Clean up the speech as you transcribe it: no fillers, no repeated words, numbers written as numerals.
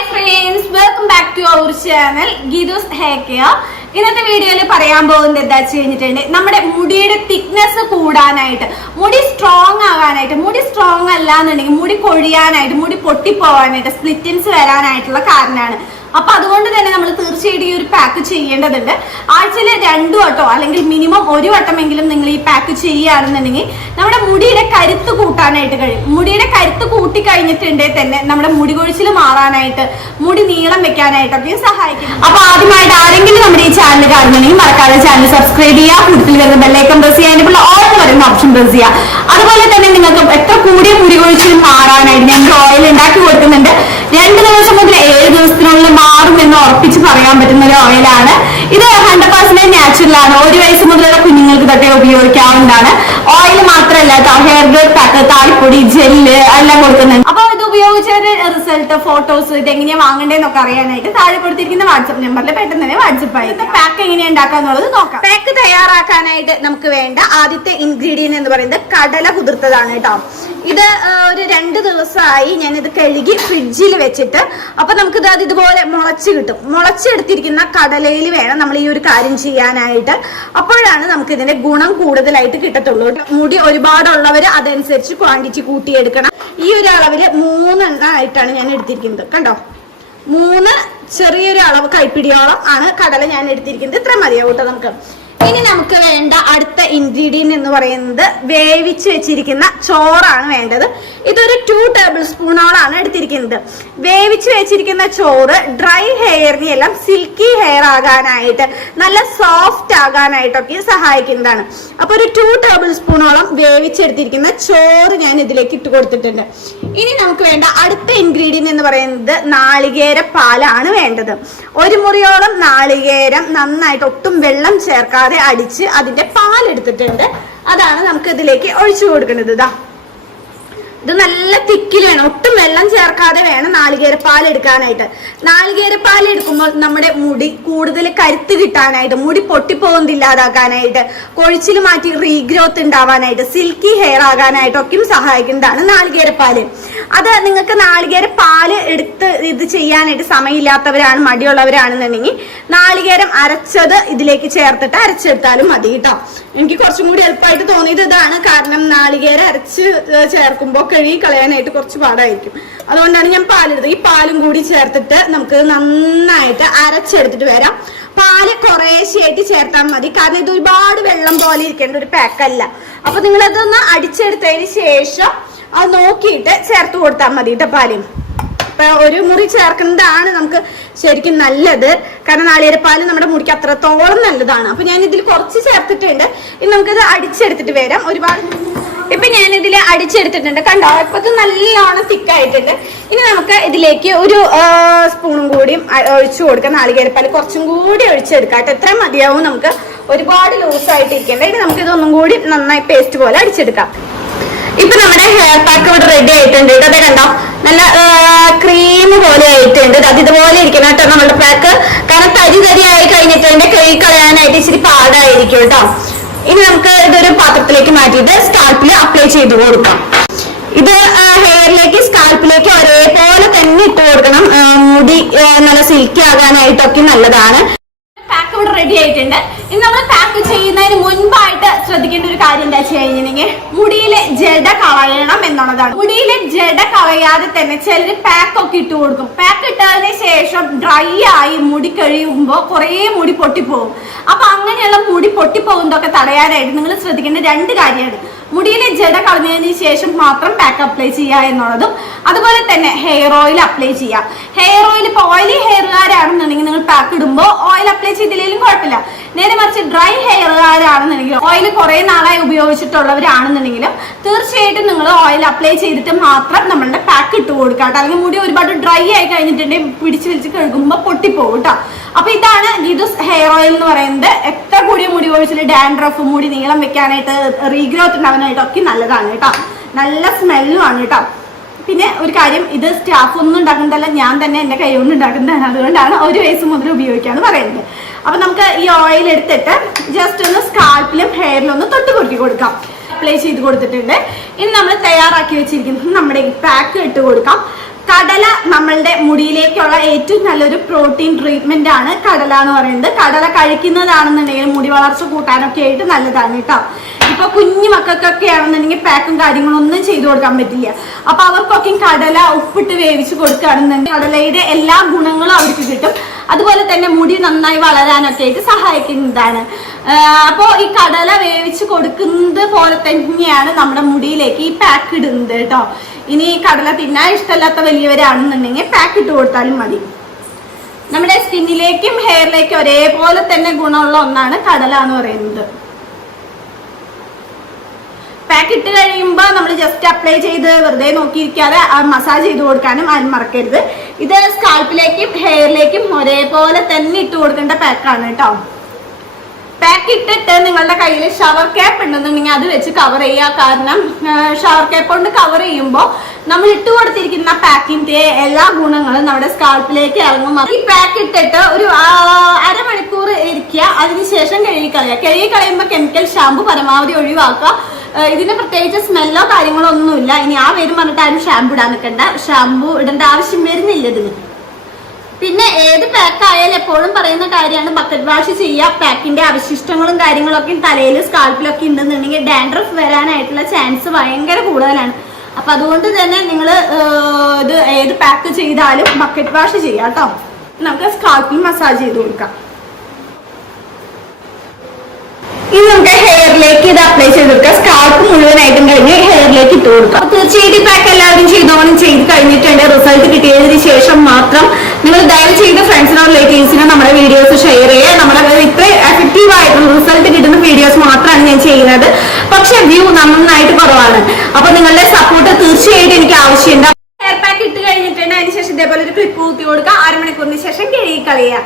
Hi friends, welcome back to our channel Geethu's hair care. ഇന്നത്തെ വീഡിയോയിൽ പറയാൻ പോകുന്നത് എന്താ വെച്ച് കഴിഞ്ഞിട്ടുണ്ട്, നമ്മുടെ മുടിയുടെ തിക്നെസ് കൂടാനായിട്ട്, മുടി സ്ട്രോങ് ആകാനായിട്ട്, മുടി സ്ട്രോങ് അല്ല എന്നുണ്ടെങ്കിൽ മുടി കൊഴിയാനായിട്ട്, മുടി പൊട്ടിപ്പോവാനായിട്ട്, സ്പ്ലിറ്റിൻസ് വരാനായിട്ടുള്ള കാരണമാണ്. അപ്പൊ അതുകൊണ്ട് തന്നെ നമ്മൾ തീർച്ചയായിട്ടും ഈ ഒരു പാക്ക് ചെയ്യേണ്ടതുണ്ട്. ആഴ്ചയിൽ 2 വട്ടോ അല്ലെങ്കിൽ മിനിമം 1 വട്ടമെങ്കിലും നിങ്ങൾ ഈ പാക്ക് ചെയ്യുകയാണെന്നുണ്ടെങ്കിൽ നമ്മുടെ മുടിയുടെ കരുത്ത് കൂട്ടാനായിട്ട് കഴിയും. മുടിയുടെ കരുത്ത് കൂട്ടി കഴിഞ്ഞിട്ടുണ്ടെങ്കിൽ തന്നെ നമ്മുടെ മുടി കൊഴിച്ചിൽ മാറാനായിട്ട്, മുടി നീളം വെക്കാനായിട്ടൊക്കെ സഹായിക്കും. അപ്പൊ ആദ്യമായിട്ട് ആരെങ്കിലും നമ്മുടെ ഈ ചാനൽ കാണുന്നുണ്ടെങ്കിൽ മറക്കാതെ ചാനൽ സബ്സ്ക്രൈബ് ചെയ്യുക, കൂടുതൽ വരുന്ന ബെല്ലൈക്കൺ പ്രസ് ചെയ്യാൻ ഓൾ എന്ന് പറയുന്ന ഓപ്ഷൻ പ്രസ് ചെയ്യുക. അതുപോലെ തന്നെ നിങ്ങൾക്ക് എത്ര കൂടിയ മുടി കൊഴിച്ചിൽ മാറാനായിട്ട് ഞങ്ങൾ ഓയിൽ ഉണ്ടാക്കി കൊടുക്കുന്നുണ്ട്. 2 ദിവസം മുതൽ 7 ദിവസത്തിനുള്ളിൽ മാറും എന്ന് ഉറപ്പിച്ച് പറയാൻ പറ്റുന്ന ഒരു ഓയിലാണ് ഇത്. 100% നാച്ചുറൽ ആണ്. 1 വയസ്സ് മുതലുള്ള കുഞ്ഞുങ്ങൾക്ക് തൊട്ടേ ഉപയോഗിക്കാവുന്നതാണ്. ഓയിൽ മാത്രമല്ല കേട്ടോ, ഹെയർ ഗ്രോത്ത് പാക്ക്, താളിപ്പൊടി, ജെല്ല് എല്ലാം കൊടുക്കുന്നുണ്ട്. അപ്പൊ ഇത് ഉപയോഗിച്ചൊരു റിസൾട്ട്, ഫോട്ടോസ്, ഇത് എങ്ങനെയാ വാങ്ങണ്ടേന്നൊക്കെ അറിയാനായിട്ട് താഴെ കൊടുത്തിരിക്കുന്ന വാട്സ്ആപ്പ് നമ്പറിൽ പെട്ടെന്ന് തന്നെ വാട്സ്ആപ്പ് ആയി പാക്ക് എങ്ങനെയാ ഉണ്ടാക്കാന്നുള്ളത് നോക്കാം. പാക്ക് തയ്യാറാക്കാനായിട്ട് നമുക്ക് വേണ്ട ആദ്യത്തെ ഇൻഗ്രീഡിയന്റ് എന്ന് പറയുന്നത് കടല കുതിർത്തതാണ് കേട്ടോ. ഇത് ഒരു 2 ദിവസമായി ഞാൻ ഇത് കഴുകി ഫ്രിഡ്ജിൽ വെച്ചിട്ട്, അപ്പൊ നമുക്കിത് ഇതുപോലെ മുളച്ച് കിട്ടും. മുളച്ചെടുത്തിരിക്കുന്ന കടലയിൽ വേണം നമ്മൾ ഈ ഒരു കാര്യം ചെയ്യാനായിട്ട്. അപ്പോഴാണ് നമുക്ക് ഇതിന്റെ ഗുണം കൂടുതലായിട്ട് കിട്ടത്തുള്ളൂ. മുടി ഒരുപാടുള്ളവർ അതനുസരിച്ച് ക്വാണ്ടിറ്റി കൂട്ടിയെടുക്കണം. ഈ ഒരു അളവില് 3 എണ്ണമായിട്ടാണ് ഞാൻ എടുത്തിരിക്കുന്നത്. കണ്ടോ, 3 ചെറിയൊരു അളവ് കൈപ്പിടിയോളം ആണ് കടല ഞാൻ എടുത്തിരിക്കുന്നത്. ഇത്ര മതിയാവും കേട്ടോ നമുക്ക്. ഇനി നമുക്ക് വേണ്ട അടുത്ത ഇൻഗ്രീഡിയന്റ് എന്ന് പറയുന്നത് വേവിച്ച് വെച്ചിരിക്കുന്ന ചോറാണ് വേണ്ടത്. ഇതൊരു 2 ടേബിൾ സ്പൂണോളാണ് എടുത്തിരിക്കുന്നത്. വേവിച്ച് വെച്ചിരിക്കുന്ന ചോറ് ഡ്രൈ ഹെയറിനെ എല്ലാം സിൽക്കി ഹെയർ ആകാനായിട്ട്, നല്ല സോഫ്റ്റ് ആകാനായിട്ടൊക്കെ സഹായിക്കുന്നതാണ്. അപ്പൊ ഒരു 2 ടേബിൾ സ്പൂണോളം വേവിച്ചെടുത്തിരിക്കുന്ന ചോറ് ഞാൻ ഇതിലേക്ക് ഇട്ട് കൊടുത്തിട്ടുണ്ട്. ഇനി നമുക്ക് വേണ്ട അടുത്ത ഇൻഗ്രീഡിയന്റ് എന്ന് പറയുന്നത് നാളികേര പാലാണ് വേണ്ടത്. 1 മുറിയോളം നാളികേരം നന്നായിട്ട് ഒട്ടും വെള്ളം ചേർക്കാതെ അടിച്ച് അതിന്റെ പാലെടുത്തിട്ടുണ്ട്. അതാണ് നമുക്ക് ഇതിലേക്ക് ഒഴിച്ചു കൊടുക്കുന്നത്. ഇത് നല്ല തിക്കിൽ വേണം, ഒട്ടും വെള്ളം ചേർക്കാതെ വേണം നാളികേരപ്പാൽ എടുക്കാനായിട്ട്. നാളികേരപ്പാൽ എടുക്കുമ്പോൾ നമ്മുടെ മുടി കൂടുതൽ കരുത്ത് കിട്ടാനായിട്ട്, മുടി പൊട്ടിപ്പോകുന്നില്ലാതാക്കാനായിട്ട്, കൊഴിച്ചിൽ മാറ്റി റീഗ്രോത്ത് ഉണ്ടാവാനായിട്ട്, സിൽക്കി ഹെയർ ആകാനായിട്ടൊക്കെയും സഹായിക്കുന്നതാണ് നാളികേരപ്പാല്. അത് നിങ്ങൾക്ക് നാളികേരപ്പാല് എടുത്ത് ഇത് ചെയ്യാനായിട്ട് സമയമില്ലാത്തവരാണ്, മടിയുള്ളവരാണെന്നുണ്ടെങ്കിൽ നാളികേരം അരച്ചത് ഇതിലേക്ക് ചേർത്തിട്ട് അരച്ചെടുത്താലും മതി കേട്ടോ. എനിക്ക് കുറച്ചും കൂടി എളുപ്പമായിട്ട് തോന്നിയത് ഇതാണ്. കാരണം നാളികേരം അരച്ച് ചേർക്കുമ്പോൾ കഴുകി കളയാനായിട്ട് കുറച്ച് പാടായിരിക്കും. അതുകൊണ്ടാണ് ഞാൻ പാലെടുത്തത്. ഈ പാലും കൂടി ചേർത്തിട്ട് നമുക്ക് നന്നായിട്ട് അരച്ചെടുത്തിട്ട് വരാം. പാല് കുറേശ്ശെയായിട്ട് ചേർത്താൽ മതി, കാരണം ഇത് ഒരുപാട് വെള്ളം പോലെ ഇരിക്കേണ്ട ഒരു പാക്കല്ല. അപ്പൊ നിങ്ങളതൊന്ന് അടിച്ചെടുത്തതിന് ശേഷം അത് നോക്കിയിട്ട് ചേർത്ത് കൊടുത്താൽ മതി കേട്ടോ പാല്. ഇപ്പൊ 1 മുറി ചേർക്കുന്നതാണ് നമുക്ക് ശരിക്കും നല്ലത്, കാരണം നാളികേരപ്പാല് നമ്മുടെ മുടിക്ക് അത്രത്തോളം നല്ലതാണ്. അപ്പൊ ഞാൻ ഇതിൽ കുറച്ച് ചേർത്തിട്ടുണ്ട്. ഇനി നമുക്കിത് അടിച്ചെടുത്തിട്ട് വരാം. ഒരുപാട് ഇപ്പൊ ഞാൻ ഇതിൽ അടിച്ചെടുത്തിട്ടുണ്ട്. കണ്ടോ, ഇപ്പൊ ഇത് നല്ലോണം തിക്കായിട്ടുണ്ട്. ഇനി നമുക്ക് ഇതിലേക്ക് ഒരു സ്പൂണും കൂടി ഒഴിച്ചു കൊടുക്കാം. നാളികേരപ്പാല് കുറച്ചും കൂടി ഒഴിച്ചെടുക്കാം കേട്ടോ. എത്ര മതിയാവും, നമുക്ക് ഒരുപാട് ലൂസായിട്ട് ഇരിക്കേണ്ട. ഇനി നമുക്ക് ഇതൊന്നും കൂടി നന്നായി പേസ്റ്റ് പോലെ അടിച്ചെടുക്കാം. ഇപ്പൊ നമ്മുടെ ഹെയർ പാക്ക് ഇവിടെ റെഡി ആയിട്ടുണ്ട്. ഇതേ കണ്ടോ, നല്ല ക്രീം പോലെ ആയിട്ടുണ്ട്. അത് ഇതുപോലെ ഇരിക്കണം കേട്ടോ നമ്മുടെ പാക്ക്. കാരണം തരി ആയി കഴിഞ്ഞിട്ടുണ്ട്, കഴുകി കളയാനായിട്ട് ഇച്ചിരി പാടായിരിക്കും കേട്ടോ. ഇനി നമുക്ക് ഇതൊരു പാത്രത്തിലേക്ക് മാറ്റിയിട്ട് സ്കാൽപ്പിൽ അപ്ലൈ ചെയ്ത് കൊടുക്കാം. ഇത് ഹെയറിലേക്ക്, സ്കാൽപ്പിലേക്ക് ഒരേപോലെ തന്നെ ഇട്ട് കൊടുക്കണം. മുടി നല്ല സിൽക്കി ആകാനായിട്ടൊക്കെ നല്ലതാണ്. പാക്ക് ഇവിടെ റെഡി ആയിട്ടുണ്ട്. ഇനി നമ്മൾ പാക്ക് ചെയ്യുന്നതിന് മുൻപായിട്ട് ശ്രദ്ധിക്കേണ്ട ഒരു കാര്യം എന്താ വെച്ച് കഴിഞ്ഞിട്ടുണ്ടെങ്കിൽ മുടിയിലെ ജട കളയണം എന്നുള്ളതാണ്. മുടിയിലെ ജട കളയാതെ തന്നെ ചിലർ പാക്ക് ഒക്കെ ഇട്ട് കൊടുക്കും. പാക്ക് ഇട്ടതിന് ശേഷം ഡ്രൈ ആയി മുടി കഴിയുമ്പോൾ കുറേ മുടി പൊട്ടിപ്പോകും. അപ്പൊ അങ്ങനെയുള്ള മുടി പൊട്ടിപ്പോകുന്നതൊക്കെ തടയാനായിട്ട് നിങ്ങൾ ശ്രദ്ധിക്കേണ്ട 2 കാര്യമാണ്. മുടിയിലെ ജട കളഞ്ഞതിന് ശേഷം മാത്രം പാക്ക് അപ്ലൈ ചെയ്യുക എന്നുള്ളതും, അതുപോലെ തന്നെ ഹെയർ ഓയിൽ അപ്ലൈ ചെയ്യുക. ഹെയർ ഓയിൽ ഇപ്പോൾ ഓയിലി ഹെയറുകാരാണെന്നുണ്ടെങ്കിൽ നിങ്ങൾ പാക്ക് ഇടുമ്പോൾ ഓയിൽ അപ്ലൈ ചെയ്തില്ലെങ്കിലും കുഴപ്പമില്ല. നേരെ മറിച്ച് ഡ്രൈ ഹെയറുകാരാണെന്നുണ്ടെങ്കിലും, ഓയിൽ കുറെ നാളായി ഉപയോഗിച്ചിട്ടുള്ളവരാണെന്നുണ്ടെങ്കിലും തീർച്ചയായിട്ടും നിങ്ങൾ ഓയിൽ അപ്ലൈ ചെയ്തിട്ട് മാത്രം നമ്മളുടെ പാക്ക് ഇട്ട് കൊടുക്കുക. അല്ലെങ്കിൽ മുടി ഒരുപാട് ഡ്രൈ ആയി കഴിഞ്ഞിട്ടുണ്ടെങ്കിൽ പിടിച്ച് വലിച്ച് കഴുകുമ്പോൾ പൊട്ടിപ്പോകും കേട്ടോ. അപ്പൊ ഇതാണ് ഗീതൂസ് ഹെയർ ഓയിൽ എന്ന് പറയുന്നത്. എത്ര കൂടിയ മുടി കൊഴിച്ചിൽ, ഡാൻഡ്രഫ്, മുടി നീളം വെക്കാനായിട്ട്, റീഗ്രോത്ത് ഉണ്ടാവാനായിട്ടൊക്കെ നല്ലതാണ് കേട്ടോ. നല്ല സ്മെല്ലും ആണ് കേട്ടോ. പിന്നെ ഒരു കാര്യം, ഇത് സ്റ്റാഫ് ഒന്നും ഉണ്ടാക്കുന്നതല്ല, ഞാൻ തന്നെ എന്റെ കൈ കൊണ്ട് ഉണ്ടാക്കുന്നതാണ്. അതുകൊണ്ടാണ് 1 വയസ്സ് മുതൽ ഉപയോഗിക്കാന്ന് പറയുന്നത്. അപ്പൊ നമുക്ക് ഈ ഓയിൽ എടുത്തിട്ട് ജസ്റ്റ് ഒന്ന് സ്കാൽപ്പിലും ഹെയറിലും ഒന്ന് തൊട്ട് കുറുക്കി കൊടുക്കാം. അപ്ലൈ ചെയ്ത് കൊടുത്തിട്ടുണ്ട്. ഇനി നമ്മൾ തയ്യാറാക്കി വെച്ചിരിക്കുന്നത് നമ്മുടെ ഈ പാക്ക് ഇട്ട് കൊടുക്കാം. കടല നമ്മളുടെ മുടിയിലേക്കുള്ള ഏറ്റവും നല്ലൊരു പ്രോട്ടീൻ ട്രീറ്റ്മെന്റ് ആണ് കടല എന്ന് പറയുന്നത്. കടല കഴിക്കുന്നതാണെന്നുണ്ടെങ്കിൽ മുടി വളർച്ച കൂട്ടാനൊക്കെ ആയിട്ട് നല്ലതാണ് കേട്ടോ. ഇപ്പൊ കുഞ്ഞു മക്കൾക്കൊക്കെ ആണെന്നുണ്ടെങ്കിൽ പാക്കും കാര്യങ്ങളും ഒന്നും ചെയ്തു കൊടുക്കാൻ പറ്റില്ല. അപ്പൊ അവർക്കൊക്കെ കടല ഉപ്പിട്ട് വേവിച്ച് കൊടുക്കുകയാണെന്നുണ്ടെങ്കിൽ കടലയുടെ എല്ലാ ഗുണങ്ങളും അവർക്ക് കിട്ടും. അതുപോലെ തന്നെ മുടി നന്നായി വളരാനൊക്കെ ആയിട്ട് സഹായിക്കുന്നതാണ്. അപ്പോ ഈ കടല വേവിച്ച് കൊടുക്കുന്നത് പോലെ തന്നെയാണ് നമ്മുടെ മുടിയിലേക്ക് ഈ പാക്ക് ഇടുന്നത് കേട്ടോ. ഇനി കടല തിന്നാൻ ഇഷ്ടമല്ലാത്ത വലിയവരാണെന്നുണ്ടെങ്കിൽ പാക്ക് ഇട്ട് കൊടുത്താലും മതി. നമ്മുടെ സ്കിന്നിലേക്കും ഹെയറിലേക്കും ഒരേപോലെ തന്നെ ഗുണമുള്ള ഒന്നാണ് കടല എന്ന് പറയുന്നത്. പാക്ക് ഇട്ട് കഴിയുമ്പോൾ നമ്മൾ ജസ്റ്റ് അപ്ലൈ ചെയ്ത് വെറുതെ നോക്കിയിരിക്കാതെ മസാജ് ചെയ്ത് കൊടുക്കാനും ആരും മറക്കരുത്. ഇത് സ്കാൽപ്പിലേക്കും ഹെയറിലേക്കും ഒരേപോലെ തന്നെ ഇട്ട് കൊടുക്കേണ്ട പാക്കാണ് കേട്ടോ. പാക്ക് ഇട്ടിട്ട് നിങ്ങളുടെ കയ്യിൽ ഷവർ ക്യാപ്പ് ഉണ്ടെന്നുണ്ടെങ്കിൽ അത് വെച്ച് കവർ ചെയ്യുക. കാരണം ഷവർ ക്യാപ്പ് കൊണ്ട് കവർ ചെയ്യുമ്പോൾ നമ്മൾ ഇട്ട് കൊടുത്തിരിക്കുന്ന പാക്കിന്റെ എല്ലാ ഗുണങ്ങളും നമ്മുടെ സ്കാൽപ്പിലേക്ക് ഇറങ്ങും. ഈ പാക്ക് ഇട്ടിട്ട് ഒരു അരമണിക്കൂർ ഇരിക്കുക. അതിനുശേഷം കഴുകിക്കളയുമ്പോൾ കെമിക്കൽ ഷാമ്പു പരമാവധി ഒഴിവാക്കുക. ഇതിന് പ്രത്യേകിച്ച് സ്മെല്ലോ കാര്യങ്ങളോ ഒന്നുമില്ല. ഇനി ആ പേര് പറഞ്ഞിട്ട് ആരും ഷാമ്പു ഇടാൻ നിൽക്കണ്ട. ഷാമ്പു ഇടേണ്ട ആവശ്യം വരുന്നില്ല ഇതിന്. പിന്നെ ഏത് പാക്ക് ആയാലും എപ്പോഴും പറയുന്ന കാര്യമാണ് ബക്കറ്റ് വാഷ് ചെയ്യുക. പാക്കിന്റെ അവശിഷ്ടങ്ങളും കാര്യങ്ങളൊക്കെ തലയിൽ സ്കാൽപ്പിലൊക്കെ ഉണ്ടെന്നുണ്ടെങ്കിൽ ഡാൻഡ്രഫ് വരാനായിട്ടുള്ള ചാൻസ് ഭയങ്കര കൂടുതലാണ്. അപ്പൊ അതുകൊണ്ട് തന്നെ നിങ്ങൾ ഇത് ഏത് പാക്ക് ചെയ്താലും ബക്കറ്റ് വാഷ് ചെയ്യാം കേട്ടോ. നമുക്ക് സ്കാൽപ്പിൽ മസാജ് ചെയ്ത് കൊടുക്കാം. ഇനി നമുക്ക് ഹെയറിലേക്ക് ഇത് അപ്ലൈ ചെയ്ത് കൊടുക്കാം. സ്കാൽപ്പ് മുഴുവനായിട്ടും കഴിഞ്ഞ് ഹെയറിലേക്ക് ഇട്ട് കൊടുക്കാം. തീർച്ചയായിട്ടും പാക്ക് എല്ലാവരും ചെയ്ത് കഴിഞ്ഞിട്ടുണ്ട്. റിസൾട്ട് കിട്ടിയതിന് ശേഷം മാത്രം നിങ്ങൾ ദയവ് ചെയ്ത് ഫ്രണ്ട്സിനോ റിലേറ്റീവ്സിനോ നമ്മുടെ വീഡിയോസ് ഷെയർ ചെയ്യുക. നമ്മുടെ ഇത്ര എഫക്റ്റീവ് ആയിട്ടുള്ള റിസൾട്ട് കിട്ടുന്ന വീഡിയോസ് മാത്രമാണ് ഞാൻ ചെയ്യുന്നത്. പക്ഷെ വ്യൂ നന്നായിട്ട് കുറവാണ്. അപ്പൊ നിങ്ങളുടെ സപ്പോർട്ട് തീർച്ചയായിട്ടും എനിക്ക് ആവശ്യമുണ്ട്. ഹെയർ പാക്ക് ഇട്ട് കഴിഞ്ഞിട്ടുണ്ട്. അതിനുശേഷം ഇതേപോലെ ഒരു ക്ലിപ്പ് കുത്തി കൊടുക്കുക. അരമണിക്കൂറിന് ശേഷം കഴുകി കളയുക.